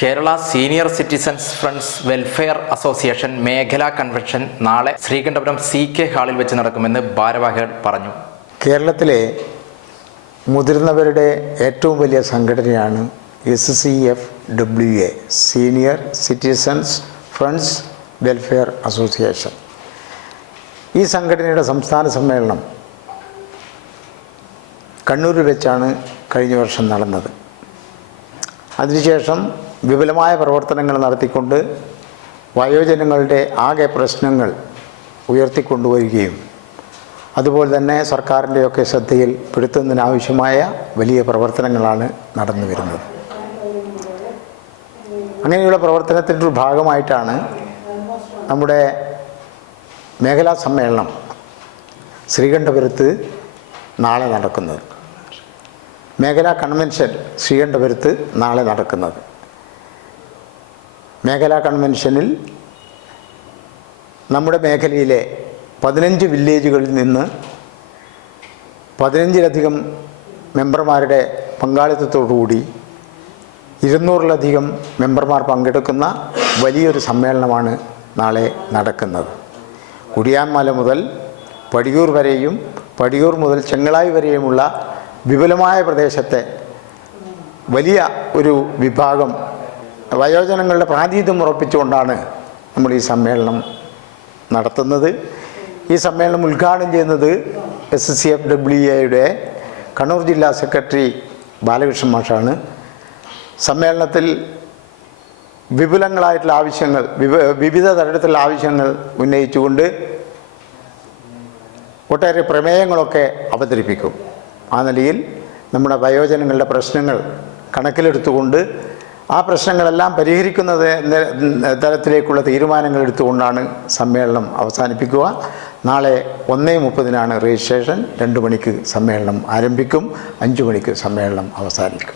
Kerala senior citizens friends welfare association മേഖലാ convention നാളെ Sreekandapuram C K ഹാളിൽ വെച്ച് നടക്കുമെന്ന് ഭാരവാഹികൾ പറഞ്ഞു. കേരളത്തിലെ മുതിർന്നവരുടെ ഏറ്റവും വലിയ സംഘടനയാണ് S C F W A senior citizens friends welfare association ഈ സംഘടനയുടെ സംസ്ഥാന സമ്മേളനം കണ്ണൂരിൽ വെച്ചാണ് കഴിഞ്ഞ വർഷം നടന്നത്. അതിനുശേഷം വിപുലമായ പ്രവർത്തനങ്ങൾ നടത്തിക്കൊണ്ട് വയോജനങ്ങളുടെ ആകെ പ്രശ്നങ്ങൾ ഉയർത്തിക്കൊണ്ടുവരികയും അതുപോലെ തന്നെ സർക്കാരിന്റെയൊക്കെ ശ്രദ്ധയിൽ പെടുത്തുന്നതിനാവശ്യമായ വലിയ പ്രവർത്തനങ്ങളാണ് നടന്നു വരുന്നത്. അങ്ങനെയുള്ള പ്രവർത്തനത്തിന്റെ ഒരു ഭാഗമായിട്ടാണ് നമ്മുടെ മേഖലാ സമ്മേളനം ശ്രീകണ്ഠപുരത്ത് നാളെ നടക്കുന്നത്. മേഖലാ കൺവെൻഷൻ ശ്രീകണ്ഠപുരത്ത് നാളെ നടക്കുന്നത്. മേഖലാ കൺവെൻഷനിൽ നമ്മുടെ മേഖലയിലെ പതിനഞ്ച് വില്ലേജുകളിൽ നിന്ന് പതിനഞ്ചിലധികം മെമ്പർമാരുടെ പങ്കാളിത്തത്തോടുകൂടി ഇരുന്നൂറിലധികം മെമ്പർമാർ പങ്കെടുക്കുന്ന വലിയൊരു സമ്മേളനമാണ് നാളെ നടക്കുന്നത്. കുടിയാൻമല മുതൽ പടിയൂർ വരെയും പടിയൂർ മുതൽ ചെങ്ങളായി വരെയുമുള്ള വിപുലമായ പ്രദേശത്തെ വലിയ ഒരു വിഭാഗം വയോജനങ്ങളുടെ പ്രാതിനിധ്യം ഉറപ്പിച്ചുകൊണ്ടാണ് നമ്മൾ ഈ സമ്മേളനം നടത്തുന്നത്. ഈ സമ്മേളനം ഉദ്ഘാടനം ചെയ്യുന്നത് എസ് സി എഫ് ഡബ്ല്യു എയുടെ കണ്ണൂർ ജില്ലാ സെക്രട്ടറി ബാലകൃഷ്ണൻ മാഷാണ്. സമ്മേളനത്തിൽ വിപുലങ്ങളായിട്ടുള്ള ആവശ്യങ്ങൾ വിവിധ തരത്തിലുള്ള ആവശ്യങ്ങൾ ഉന്നയിച്ചുകൊണ്ട് ഒട്ടേറെ പ്രമേയങ്ങളൊക്കെ അവതരിപ്പിക്കും. ആ നിലയിൽ നമ്മുടെ വയോജനങ്ങളുടെ പ്രശ്നങ്ങൾ കണക്കിലെടുത്തുകൊണ്ട് ആ പ്രശ്നങ്ങളെല്ലാം പരിഹരിക്കുന്നത് തലത്തിലേക്കുള്ള തീരുമാനങ്ങൾ എടുത്തുകൊണ്ടാണ് സമ്മേളനം അവസാനിപ്പിക്കുക. നാളെ ഒന്നേ മുപ്പതിനാണ് രജിസ്ട്രേഷൻ രണ്ട് മണിക്ക് സമ്മേളനം ആരംഭിക്കും. അഞ്ച് മണിക്ക് സമ്മേളനം അവസാനിക്കും.